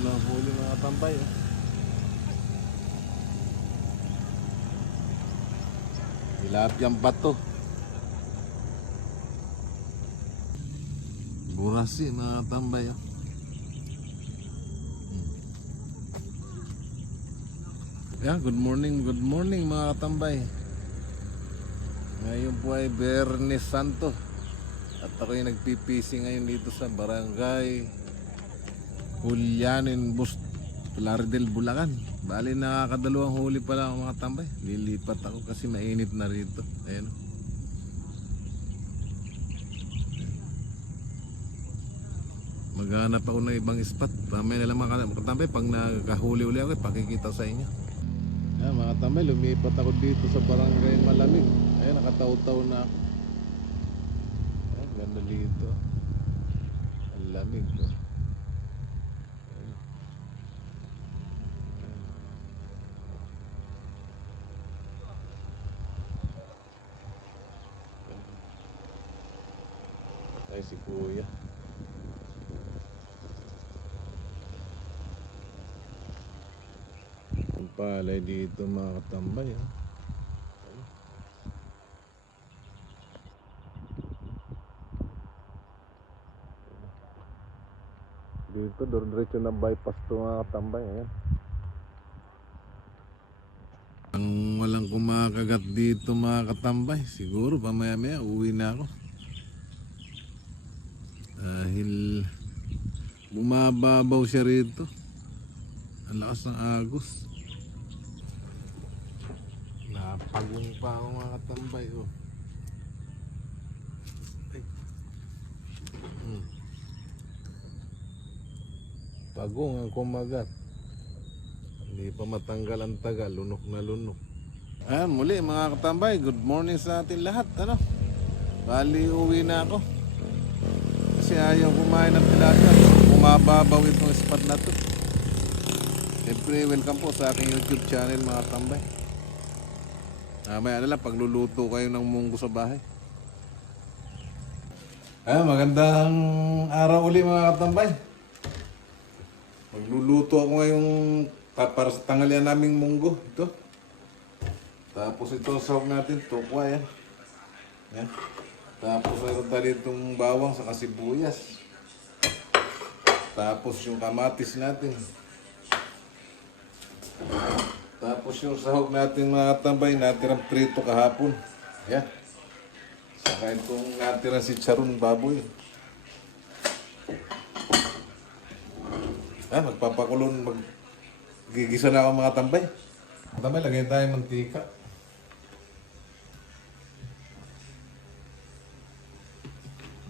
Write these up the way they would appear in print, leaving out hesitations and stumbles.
na huli mga tambay. Tilapiyang bato. Burasi mga tambay. Yeah, good morning mga tambay. Ngayon po ay Biyernes Santo at ako'y nagpipisi ngayon dito sa Barangay Julianin, Lardel, Bulacan. Bali nakakadalawang huli pala ako mga tambay. Lilipat ako kasi mainit na rito. Ayan. Maghanap ako ng ibang spot. Mamaya na lang mga tambay, pag nakahuli-uli ako, pakikita sa inyo. Ayan mga tambay, lumipat ako dito sa Barangay Malamig. Ayan, nakataw-taw na ako. Ayan, ganda dito. Ang lamig. Ay, si Kuya. Ang palay dito mga katambay. Dito, diretso na bypass to mga katambay. Ayan. Ang walang kumakagat dito mga katambay. Siguro pamaya-maya uwi na ako. Dahil bumababaw siya rito. Ang lakas ng agos. Napagong pa ako mga katambay. Ay. Pagong ang kumagat. Hindi pa matanggal ang tagal. Lunok na lunok. Ayan muli mga katambay. Good morning sa atin lahat. Bali uwi na ako. Kasi ayaw kumain ng tilapia. Bumababaw itong spot na to. Siyempre welcome po sa aking YouTube channel mga tambay. May lang pagluluto kayo ng munggo sa bahay. Magandang araw uli mga katambay. Magluluto ako ngayong para sa tanghalian naming munggo. Ito. Tapos ito sahog natin, tokwa yan. Yan. Tapos mayroon tayo itong bawang sa sibuyas. Tapos yung kamatis natin. Tapos yung sahog natin mga tambay, natirang prito kahapon. Yan. Saka itong natirang si Charon baboy. Magpapakulon, magigisa na ako mga tambay. Tambay, lagay tayo mantika.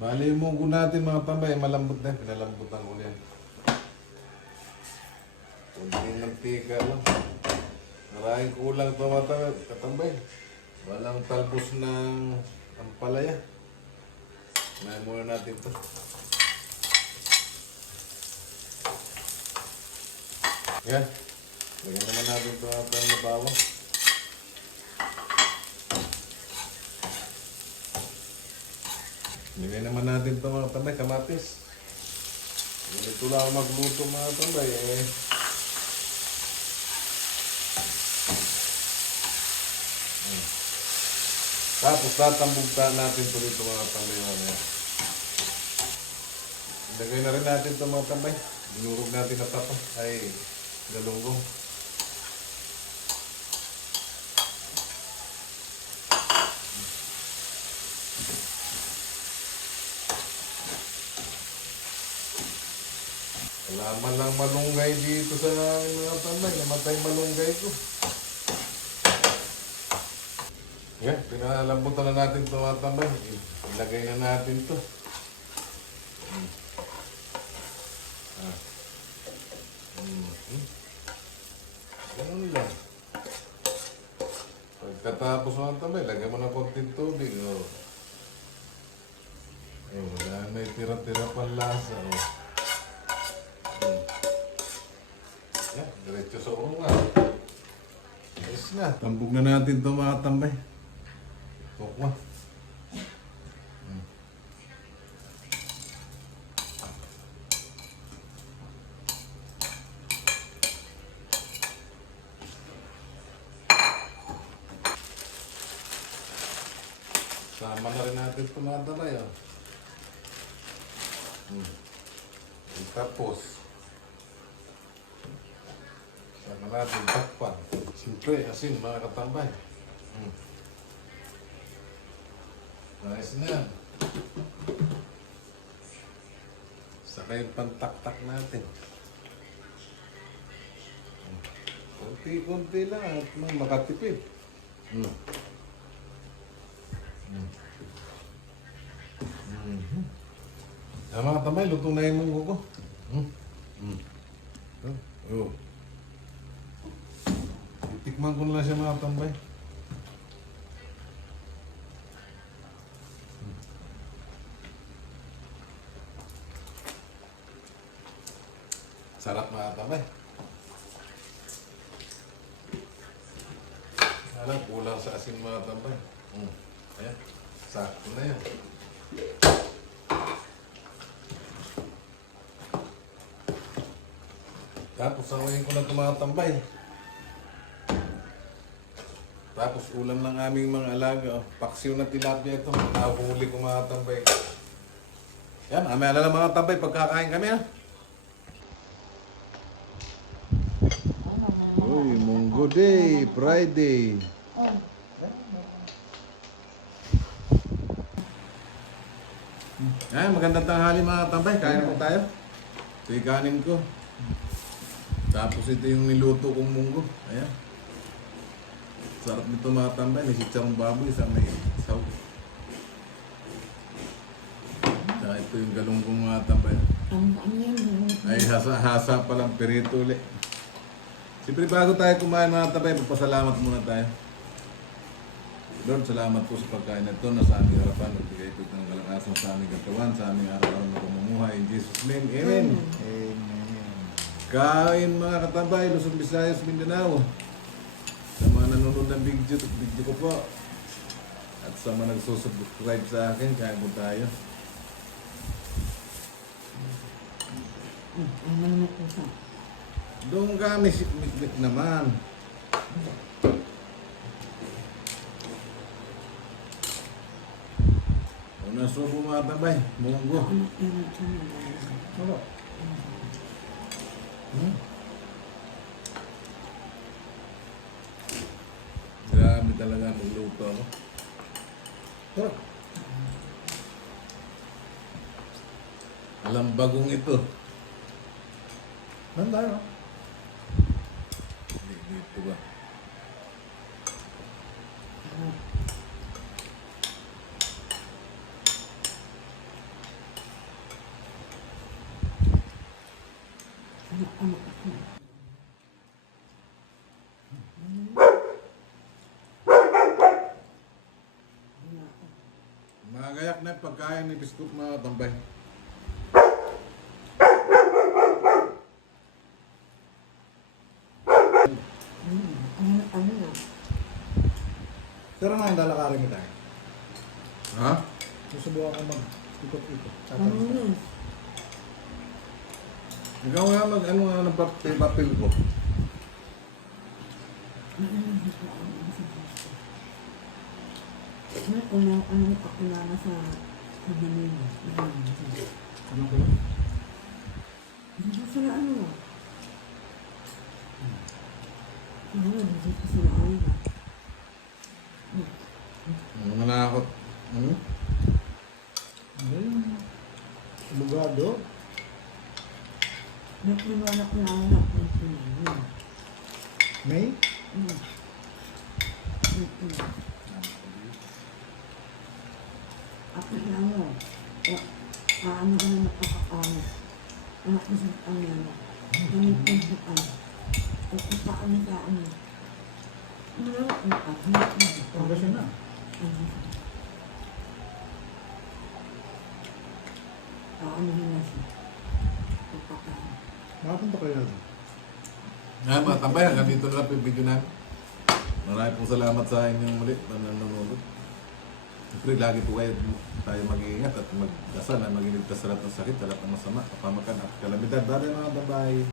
Bali yung munggo natin mga tambay, malambot na. Pinalambutan ko yan. Kunting mantika lang. Maraming kulang ito mga katambay. Walang talbos ng ampalaya. Mayan muna natin ito. Yan. Lagyan naman natin ito na bawang. Lagyan naman natin ito mga tambay, kamatis. Ito lang ako magluto mga tambay Tapos tatambugta natin ito dito mga tambay. Lagay na rin natin ito mga tambay. Dinurog natin na tapa. Ay, galunggong. Alaman lang malunggay dito sa mga tambay. Namatay malunggay ko. Yan, pinalambutan na natin ito mga tambay. Ilagay na natin ito. Ganun lang. Pagkatapos mga tambay, lagyan mo ng konting tubig. Wala, may tira-tira pang lasa. Yan, diretso sa urungan. Yes na. Tambog na natin ito mga tambay. Tokwa. Malapit po mga tambay, oh. Tapos, saka natin takpan. Siyempre, asin mga katambay. Ayos na yan. Saka yung pantaktak natin. Konti-konti lang at makatipid. Mga tambay, lutong na yung munggo ko. Oh. Itikman ko na lang siya mga tambay. Sarap mga tambay. Alam, kulang sa asin mga tambay. Ayan, sakto na yan. Tapos sawayin ko na ito mga tambay. Tapos ulam ng aming mga alaga. Paksiw na tilapia ito. Nahuli ko mga tambay. Yan, amay alala mga tambay. Pagkakain kami ha. Uy, Munggo Day, Friday. Ay, magandang tanghali mga tambay. Kain po tayo. Ito yung kanin ko. Tapos ito yung niluto kong munggo. Ayan. Sarap nito mga tambay. May sitsarong baboy sa may saw. Saka ito yung galunggong mga tambay. Ay, hasa pa lang perito ulit. Siyempre bago tayo kumain mga tambay, magpasalamat muna tayo. Lord, salamat po sa pagkain na ito na sa aming harapan. Nagbigay po ng kalakasan sa aming katawan, sa aming araw-araw na pamumuhay. In Jesus' name, Amen. Kain mga katambay, Luzon, Visayas, Mindanao. Sa mga nanonood ng video ko po. At sa mga nagsusubscribe sa akin, kain po tayo. Doon kami, sikmik naman. Una subo mga katambay, munggo. Grabe talaga magluto ako. Alam bagong ito. Nandang, no? Dito ba? Mga gayak na pagkain ni Biskut mga tambay. Pero nga yung lalakarin mo tayo. Ha? Susubukan ko mag-ikot-ikot. Ikaw nga ano nga ng papel ko. Una sa Manila. Ano ko yun? Dito sila ano? Dito sila ano? Nanakot. Ano yun? Bugado? Nagpiliwanag ko na anak ng sila. May? Ako na ano? Ano ka na nakakaanak? Anak ko sa anak. Namitin sa anak. At ipaano ka ano? Pagkasya na. Ano na siya? Pagkakaano. Makapunta kayo natin. Nga mga tambay, hanggang dito na lang po yung video namin. Maraming pong salamat sa inyong muli na nanonood. Siyempre, lagi po tayo mag-iingat at magdasal na magiligtas sa lahat ng sakit, sa lahat ng masama, kapamakan at kalamidad. Bye mga tambay!